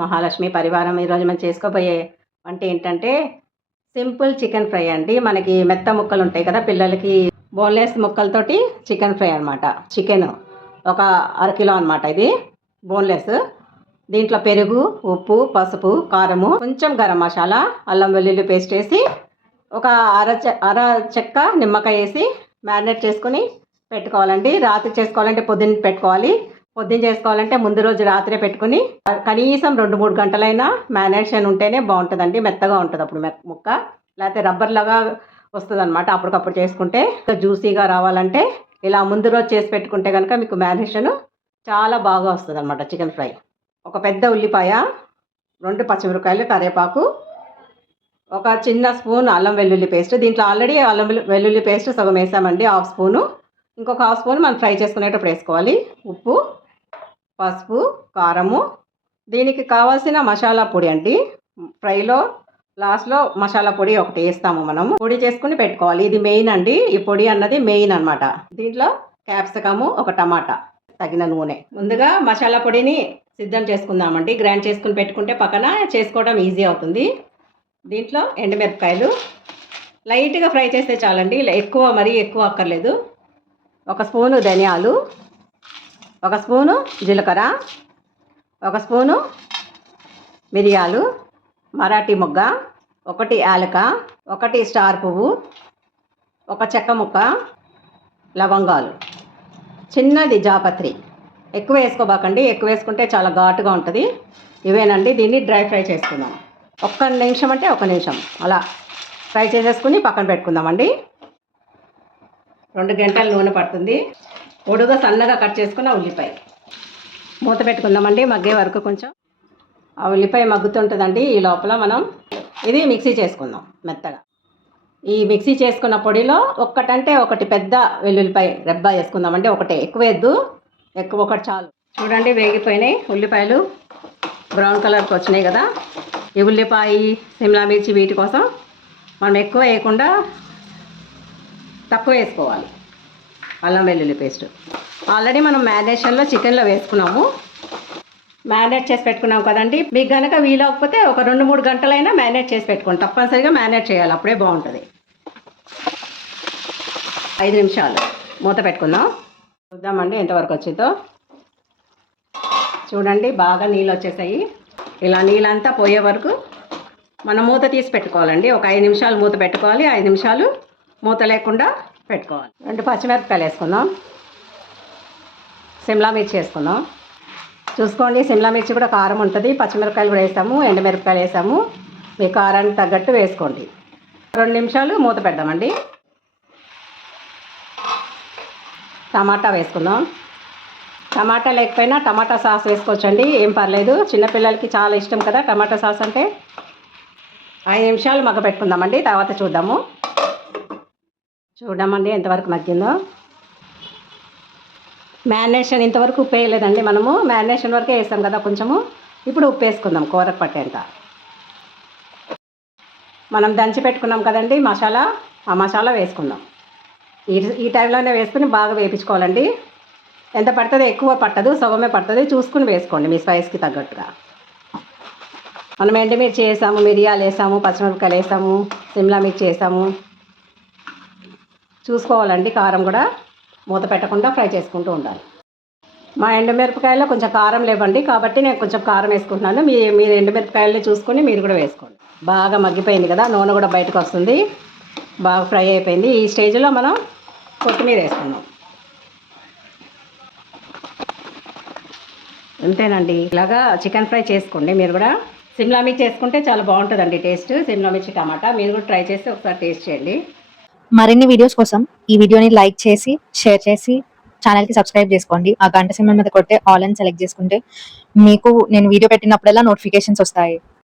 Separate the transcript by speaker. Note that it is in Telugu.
Speaker 1: మహాలక్ష్మి పరివారం ఈరోజు మనం చేసుకోబోయే వంట ఏంటంటే సింపుల్ చికెన్ ఫ్రై అండి. మనకి మెత్త ముక్కలు ఉంటాయి కదా పిల్లలకి బోన్లెస్ ముక్కలతోటి చికెన్ ఫ్రై అనమాట చికెన్ ఒక అరకిలో అనమాట ఇది బోన్లెస్. దీంట్లో పెరుగు ఉప్పు పసుపు కారము కొంచెం గరం మసాలా అల్లం వెల్లుల్లి పేస్ట్ వేసి ఒక అర అర చెక్క నిమ్మకాయ వేసి మ్యారినేట్ చేసుకుని పెట్టుకోవాలండి. రాత్రి చేసుకోవాలంటే పొద్దున్న పెట్టుకోవాలి. పొద్దున్న చేసుకోవాలంటే ముందు రోజు రాత్రే పెట్టుకుని కనీసం రెండు మూడు గంటలైనా మ్యారినేషన్ ఉంటేనే బాగుంటుందండి మెత్తగా ఉంటుంది అప్పుడు ముక్క. లేకపోతే రబ్బర్ లాగా వస్తుంది అనమాట అప్పటికప్పుడు చేసుకుంటే. జ్యూసీగా రావాలంటే ఇలా ముందు రోజు చేసి పెట్టుకుంటే కనుక మీకు మ్యారినేషన్ చాలా బాగా వస్తుంది అనమాట చికెన్ ఫ్రై ఒక పెద్ద ఉల్లిపాయ రెండు పచ్చిమిరపకాయలు కరివేపాకు ఒక చిన్న స్పూన్ అల్లం వెల్లుల్లి పేస్ట్. దీంట్లో ఆల్రెడీ అల్లం వెల్లుల్లి పేస్ట్ సగం వేసామండి హాఫ్ స్పూను. ఇంకొక హాఫ్ స్పూన్ మనం ఫ్రై చేసుకునేటప్పుడు వేసుకోవాలి. ఉప్పు పసుపు కారము. దీనికి కావాల్సిన మసాలా పొడి అండి. ఫ్రైలో లాస్ట్లో మసాలా పొడి ఒకటి వేస్తాము మనం పొడి చేసుకుని పెట్టుకోవాలి. ఇది మెయిన్ అండి. ఈ పొడి అన్నది మెయిన్ అన్నమాట. దీంట్లో క్యాప్సికము ఒక టమాటా తగిన నూనె. ముందుగా మసాలా పొడిని సిద్ధం చేసుకుందామండి. గ్రైండ్ చేసుకుని పెట్టుకుంటే పక్కన చేసుకోవడం ఈజీ అవుతుంది. దీంట్లో ఎండుమిరపకాయలు. లైట్గా ఫ్రై చేస్తే చాలండి. ఎక్కువ మరీ ఎక్కువ అక్కర్లేదు. ఒక స్పూను ధనియాలు. ఒక స్పూను జీలకర్ర ఒక స్పూను మిరియాలు మరాఠీ మొగ్గ ఒకటి యాలక ఒకటి స్టార్ పువ్వు ఒక చెక్క ముక్క లవంగాలు. చిన్నది జాపత్రి. ఎక్కువ వేసుకోబాకండి. ఎక్కువ వేసుకుంటే చాలా ఘాటుగా ఉంటుంది. ఇవేనండి. దీన్ని డ్రై ఫ్రై చేసుకుందాం. ఒక్క నిమిషం అంటే ఒక నిమిషం. అలా ఫ్రై చేసేసుకుని పక్కన పెట్టుకుందామండి. రెండు గంటల నూనె పడుతుంది. పొడుగా సన్నగా కట్ చేసుకున్న ఉల్లిపాయ. మూత పెట్టుకుందామండి మగ్గే వరకు కొంచెం. ఆ ఉల్లిపాయ మగ్గుతుంటుందండి ఈ లోపల మనం ఇది మిక్సీ చేసుకుందాం మెత్తగా. ఈ మిక్సీ చేసుకున్న పొడిలో ఒక్కటంటే ఒకటి పెద్ద వెల్లుల్లిపాయ రెబ్బ వేసుకుందామండి ఒకటే. ఎక్కువ వేద్దు ఎక్కువ ఒకటి చాలు. చూడండి వేగిపోయినాయి ఉల్లిపాయలు. బ్రౌన్ కలర్కి వచ్చినాయి కదా. ఈ ఉల్లిపాయ సిమ్లా మిర్చి వీటి కోసం మనం ఎక్కువ వేయకుండా తక్కువ వేసుకోవాలి. అల్లం వెల్లుల్లి పేస్ట్ ఆల్రెడీ మనం మ్యారినేషన్లో చికెన్లో వేసుకున్నాము. మ్యారినేట్ చేసి పెట్టుకున్నాం కదండి. మీకు కనుక వీలవకపోతే ఒక రెండు మూడు గంటలైనా మ్యారినేట్ చేసి పెట్టుకోండి. తప్పనిసరిగా మ్యారినేట్ చేయాలి. అప్పుడే బాగుంటుంది. ఐదు నిమిషాలు మూత పెట్టుకుందాం. చూద్దామండి ఎంతవరకు వచ్చిందో. చూడండి బాగా నీళ్ళు వచ్చేసాయి. ఇలా నీళ్ళంతా పోయే వరకు మనం మూత తీసి పెట్టుకోవాలండి. ఒక ఐదు నిమిషాలు మూత పెట్టుకోవాలి. ఐదు నిమిషాలు మూత లేకుండా పెట్టుకోవాలి. రెండు పచ్చిమిరపకాయలు వేసుకుందాం. సిమ్లా మిర్చి వేసుకుందాం. చూసుకోండి సిమ్లా మిర్చి కూడా కారం ఉంటుంది. పచ్చిమిరపకాయలు కూడా వేసాము ఎండుమిరపకాయలు వేసాము మీ కారానికి తగ్గట్టు వేసుకోండి. రెండు నిమిషాలు మూత పెడదామండి. టమాటా వేసుకుందాం. టమాటా లేకపోయినా టమాటా సాస్ వేసుకోవచ్చండి. ఏం పర్లేదు. చిన్నపిల్లలకి చాలా ఇష్టం కదా టమాటా సాస్ అంటే. ఐదు నిమిషాలు మగ్గ పెట్టుకుందామండి. తర్వాత చూద్దాము. చూడమండి ఎంతవరకు మగ్గిందో మ్యారినేషన్ ఇంతవరకు ఉప్పు వేయలేదండి మనము. మ్యారినేషన్ వరకే వేసాం కదా కొంచెము. ఇప్పుడు ఉప్పు వేసుకుందాం కూరకు పట్టేంత. మనం దంచి పెట్టుకున్నాం కదండి మసాలా. ఆ మసాలా వేసుకుందాం. ఈ ఈ టైంలోనే వేసుకుని బాగా వేపించుకోవాలండి. ఎంత పడుతుందో? ఎక్కువ పట్టదు సగమే పడుతుంది. చూసుకుని వేసుకోండి మీ స్పైస్కి తగ్గట్టుగా. మనం ఎండుమిర్చి వేసాము మిరియాలు వేసాము పచ్చిమిరపకాయలు వేసాము సిమ్లా మిర్చి వేసాము. చూసుకోవాలండి. కారం కూడా మూత పెట్టకుండా ఫ్రై చేసుకుంటూ ఉండాలి. మా ఎండుమిరపకాయల్లో కొంచెం కారం లేవండి. కాబట్టి నేను కొంచెం కారం వేసుకుంటున్నాను. మీ మీరు ఎండుమిరపకాయలని చూసుకొని మీరు కూడా వేసుకోండి. బాగా మగ్గిపోయింది కదా నూనె కూడా బయటకు వస్తుంది. బాగా ఫ్రై అయిపోయింది. ఈ స్టేజ్లో మనం కొత్తిమీర వేసుకుందాం. అంతేనండి. ఇలాగా చికెన్ ఫ్రై చేసుకోండి మీరు కూడా. సిమ్లా మిర్చి చేసుకుంటే చాలా బాగుంటుందండి టేస్ట్. సిమ్లా మిర్చి టమాటా మీరు కూడా ట్రై చేసి ఒకసారి టేస్ట్ చేయండి.
Speaker 2: మరిన్ని వీడియోస్ కోసం ఈ వీడియోని లైక్ చేసి షేర్ చేసి ఛానల్కి సబ్స్క్రైబ్ చేసుకోండి. ఆ గంట సింబల్ మీద కొట్టే ఆల్ అని సెలెక్ట్ చేసుకుంటే మీకు నేను వీడియో పెట్టినప్పుడల్లా నోటిఫికేషన్స్ వస్తాయి.